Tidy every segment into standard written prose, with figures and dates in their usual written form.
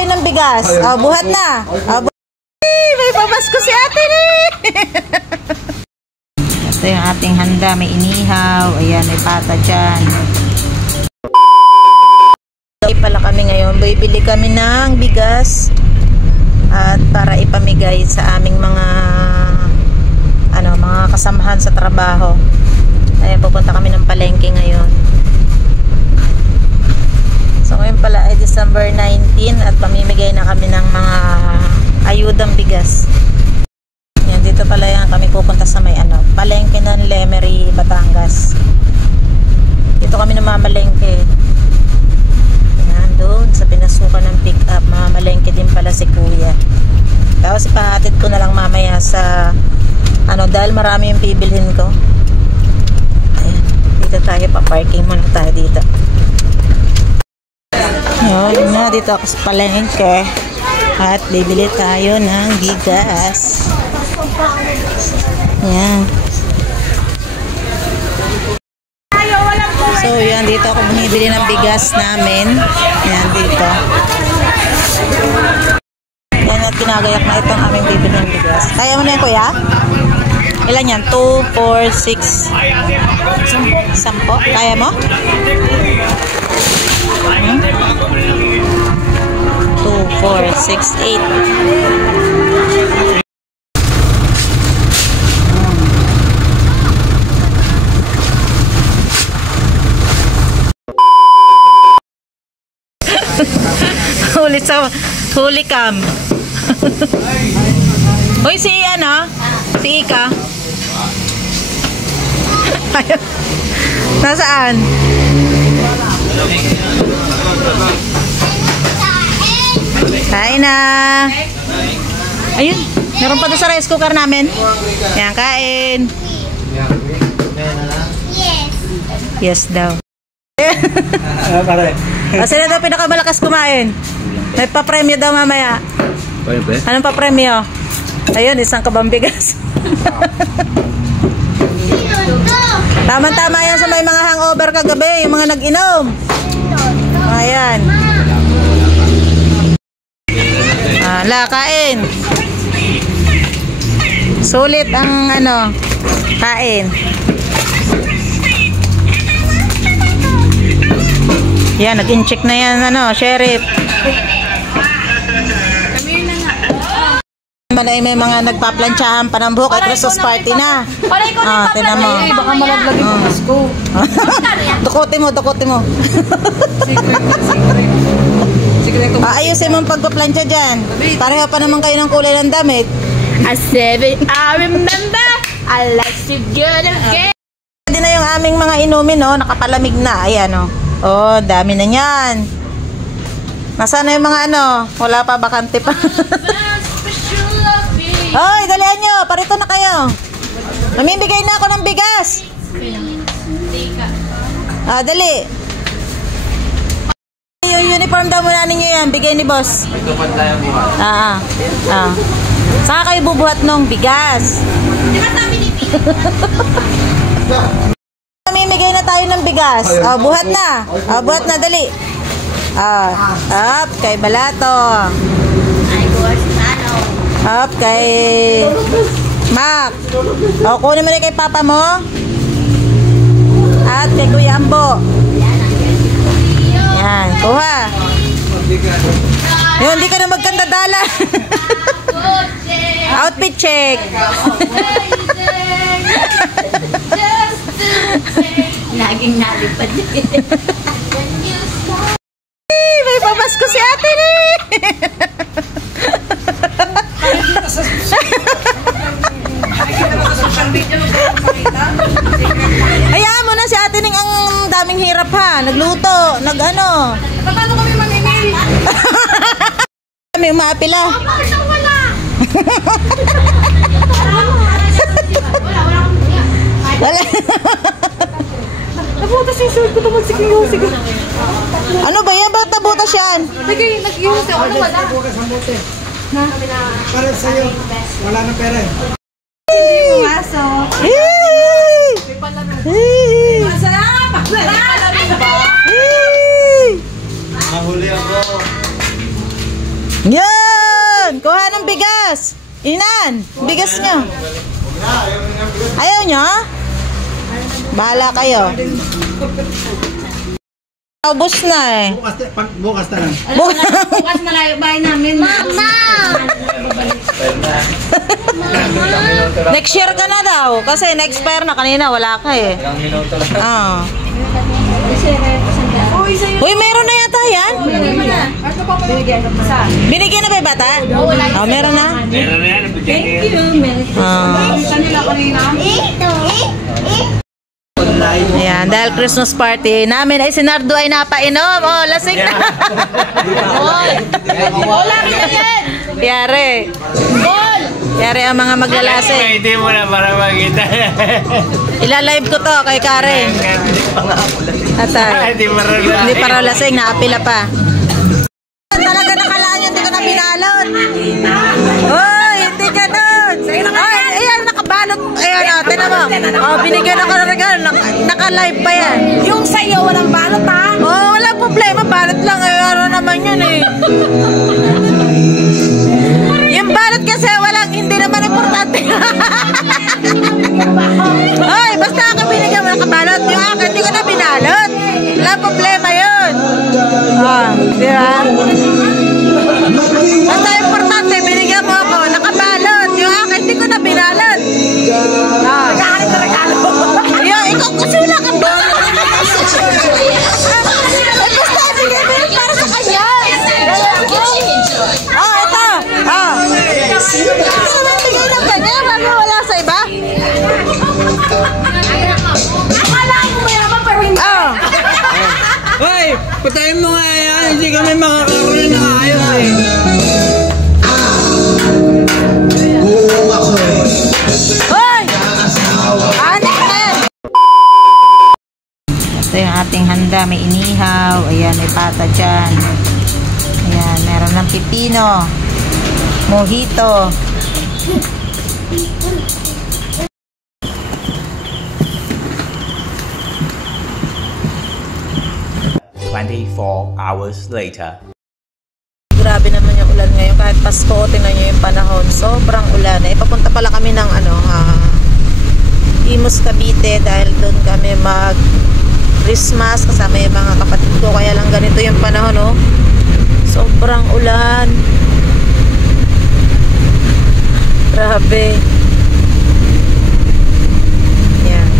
tayo ng bigas. Buhat na. May pabasko si ate ni. Ito yung ating handa. May inihaw. Ayan, may pata dyan. Pala kami ngayon. Bibili kami ng bigas. At para ipamigay sa aming mga kasamahan sa trabaho. Ayan, pupunta kami ng palengke ngayon. So ngayon pala ay December 19 at pamimigay na kami ng mga ayudang bigas. Ayan, dito pala yan kami pupunta sa may palengke ng Lemery, Batangas. Dito kami namamalengke. Ayan, doon sa pinasukan ng pick up. Mamamalengke din pala si kuya. Tapos ipahatid ko na lang mamaya sa dahil marami yung bibilhin ko. Ayan, dito tayo, pa-parking muna tayo dito. Yun na, dito ako sa palengke at bibili tayo ng bigas. Ayan. So yan, dito ako bumibili ng bigas namin. Ayan, dito. Yan at kinagayak na itong aming bibili ng bigas. Kaya mo na yan, kuya? Ilan yan? 2, 4, 6 10? Kaya mo? 2, 4, 6, 8. Huli cam. Hoy, si Ika. Nasaan? Kain na. Ayun, meron pa doon sa rice cooker namin. Yan, kain. Yes daw. Sino daw pinakamalakas kumain? May pa-premyo daw mamaya. Anong pa-premyo? Ayun, isang kabambigas. Tama-tama yan sa may mga hangover kagabi, yung mga nag-inom. Ayan. Kain. Sulit ang kain. Yan, nag-in-check na yan, sheriff. May mga nagpaplantsahan pa ng buhok at Christmas party na. Tinan mo. Baka malaglag yung Pasko. Dukutin mo. Ayusin mo ang pagpaplantsa dyan. Pareho pa naman kayo ng kulay ng damit. I remember I like to get again. Pwede na yung aming mga inumin, nakapalamig na. Ayan, dami na yan. Nasaan na yung mga wala pa, bakante pa. Hoy, dalihan nyo. Parito na kayo. Mamimigay na ako ng bigas. Dali. Yung uniform daw muna ninyo yan. Bigay ni boss. Saka kayo bubuhat nung bigas. Mamimigay na tayo ng bigas. Buhat na. Buhat na, dali. Up, kay Balato. Up, kay Mac. Kunin mo na kay Papa mo. At kay Kuya Ambo. Yan, kuha. Yun, hindi ka na magkandadala. Outfit check. Laging nalipad. May pabasko si ate ni. Hayaan mo na si ate Ning, ang daming hirap ha. Nagluto, nag-ano. Paano kami mamimili? Kami umaapila. Wala. Wala. Nabutas yung shirt ko ito magsikiyo. Ano ba yan? Ba't nabutas yan? Naging nag-iwas ako. Wala. Na? Para sa'yo. Wala na pera eh. Hindi pumasok. Masarap! Masarap! Nahuli ako. Yan! Kuha ng bigas! Inan! Bigas nyo. Ayaw nyo? Bahala kayo. Ubus na eh. Bukas na lang. Bukas na lang yung bahay namin. Mama! Next year ka na daw. Kasi na-expire na kanina. Wala ka eh. Oo. Uy, meron na yata yan. Binigyan na ba yung bata? Oh, meron na? Meron na yan. Thank you. Kanila kanina. Ayan, dahil Christmas party namin ay si Nardo ay napainom. Oh, lasing na. Wala kita yan. Yari. Gol! Yari ang mga maglalasing. Hindi mo na para makita. Ilalive ko to kay Karen. Atay. Hindi pa raw lasing, naapila pa. Talaga nakalaan yun, hindi ko na binalot. Hoy, hindi ka doon. Ay, ayan, nakabalot. Ayan, tinan mo. Oh, binigyan ako ng regalo. Naka-live pa yan. Yung sa'yo, walang balot ha? Oh, wala problema. Balot lang. Ay, araw naman yun eh. Yung balot kasi walang, hindi naman importante. Ay, basta ako binigyan mo nakabalot. Yung akin, hindi ko na binalot. Wala problema yun. Oh, di ba? Basta importante, binigyan mo ako. Nakabalot. Yung akin, hindi ko na binalot. Ah. Yung, ikaw kasi wala kang balot. Basta, bigyan mo yun para sa kanya. Oh, ito. Oh. Ito naman bigay ng kanya. Bago wala sa iba. Akala ko mayaman pero hindi. Oh. Hoy, patayin mo nga yan. Hindi kami makakaroon ng ayos eh. Hoy! Anin! Ito yung ating handa. May inihaw. Ayan, may pata dyan. Ayan, meron ng pipino. Mojito. 24 hours later. Grabe naman yung ulan ngayon. Kahit Pasko, tingnan nyo yung panahon. Sobrang ulan. Papunta pala kami ng Imus, Cavite dahil doon kami mag Christmas kasama yung mga kapatid ko. Kaya lang ganito yung panahon, oh. Sobrang ulan. Grabe. Yan.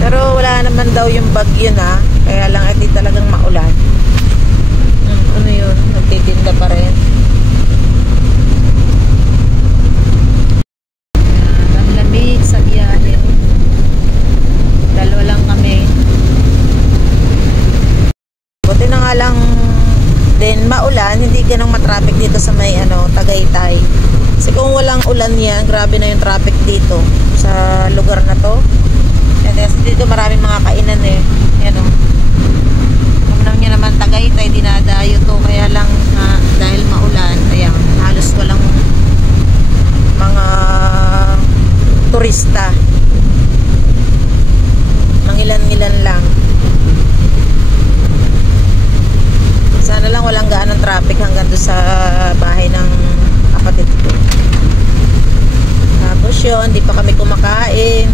Pero wala naman daw yung bagyo na. Kaya lang hindi talagang maulan. Ano yun? Nagtitinda pa rin. Ang lamig sa biyahe. Dalawa lang kami. Buti na nga lang din maulan, hindi ganang matraffic dito sa may Tagaytay. Kasi kung walang ulan yan, grabe na yung traffic dito sa lugar na to. Kasi dito maraming mga kainan eh. Yan o. Alam nyo naman Tagaytay, dinadayo to. Kaya lang dahil maulan, ayan, halos walang mga turista. Mangilan-ngilan lang. Sana lang walang gaanong traffic hanggang doon sa bahay ng kapatid ko. Tapos yun, di pa kami kumakain.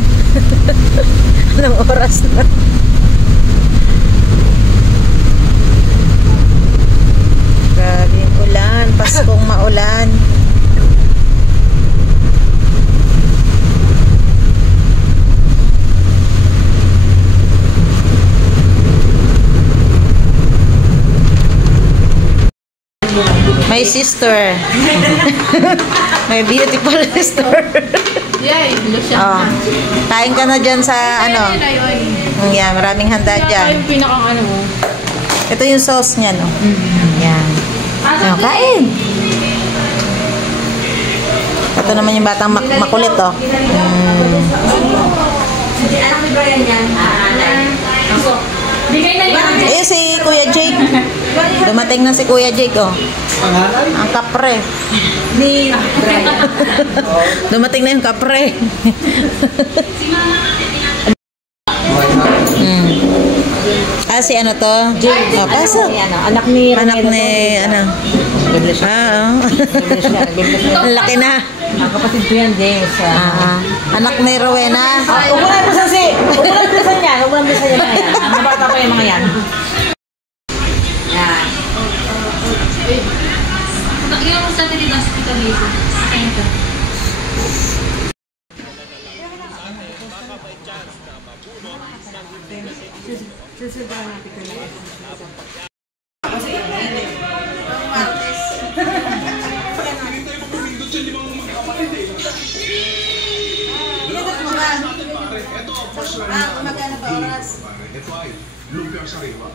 Anong oras na? Grabe yung ulan. Paskong maulan. My sister. My beautiful sister. Yay, Lucia. Oh. Kain ka na dyan sa Yan, maraming handa dyan. Yung pinakang mo. Ito yung sauce niya, no? Yan. Oh, kain. Ito naman yung batang makulit, oh. Bigay na yun. Si Kuya Jake. Dumating na si Kuya Jake, oh. Ang kapre. Dumating na yung kapre. Ah, si ano to? Oh, pasok. Anak ni Anak ni, ano? Ah, ang laki na. Ang kapatid ko yan, James. Anak ni Rowena. Huwag mo lang bisa yan. Huwag mo lang bisa yan. Mga bata pa yung mga yan. Yan. Yung sa dito sa dito. Thank you. Magkano pa oras? Ito ay lumpia sariwa.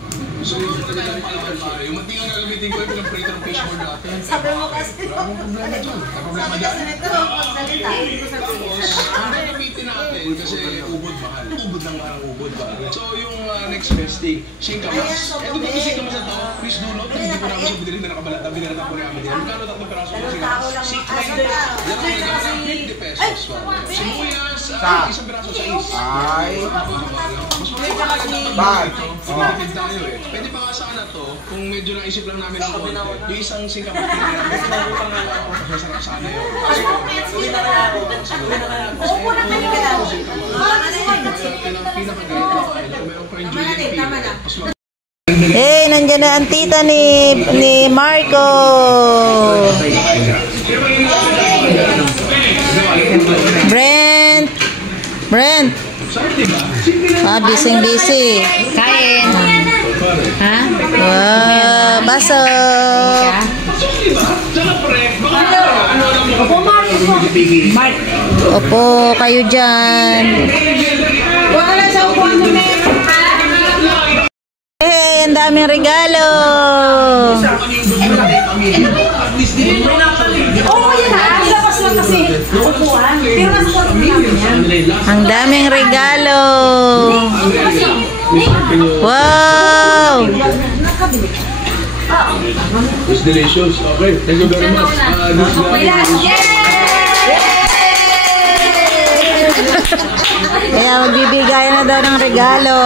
So yung talagang palaman pare, yung mantika nga gamitin ko ay pinag-prito ng fish board natin. Sabi mo kasi. Maraming problema dyan. Problema dyan. Ito, pagsalita. Tapos, ano gamitin natin kasi ubod mahal. Ubod ng mahal ang ubod pare. So yung next best thing, singkamas. Ito dito singkamas na to, please do note, hindi ko namin sa binili na nakabalata, binilata po namin yan. Magkano tatlong peraso ng singkamas? 6.90. Yan ang nagkama ng 50 pesos. Sibuyas, isang peraso sa is. Ay. Mas maganda ka dapat ba? Sinitipid tayo eh. Pwede pa nga sana to, kung medyo naisip lang namin ng konti, yung isang singkamas pinili namin, pinagutang nga ako, masarap sana yun. Upo na kami ka lang. Eh, nandiyan na ang tita ni Marco. Brent. Busy. Kain. Ha? Wow, baso. Mark. Opo, kayo dyan. Huwag lang sa upuan mo na. Hey, ang daming regalo. Oo, yun ha. Labas lang kasi upuan. Pero nasa kwarto namin yan. Ang daming regalo. Wow. It's delicious. Okay, thank you very much. Kaya magbibigay na daw ng regalo.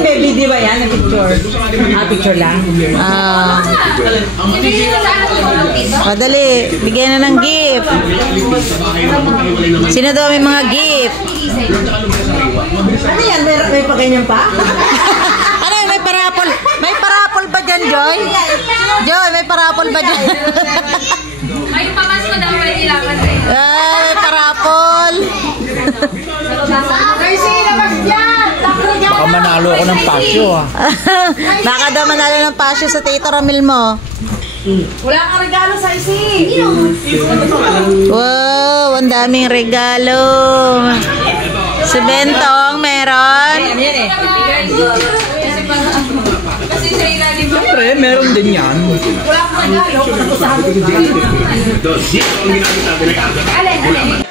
Baby, di ba yan? Picture. Picture lang. Madali, bigyan na ng gift. Sino daw may mga gift? Ano yan? May paganyan pa? Ano, may parapol? May parapol ba dyan, Joy? Joy, may parapol ba dyan? Ay, pamas ko daw pwede laban sa'yo. May parapol. Baka manalo ako ng pasyo Baka daw manalo ng pasyo sa Tito Ramil mo. Wala kang regalo sa isi. Wow, ang daming regalo. Si Bentong, meron. Yan eh. Kasi sa ilalim mo. Siyempre, meron din yan. Wala kang regalo. Kung nagusahan mo. Alin.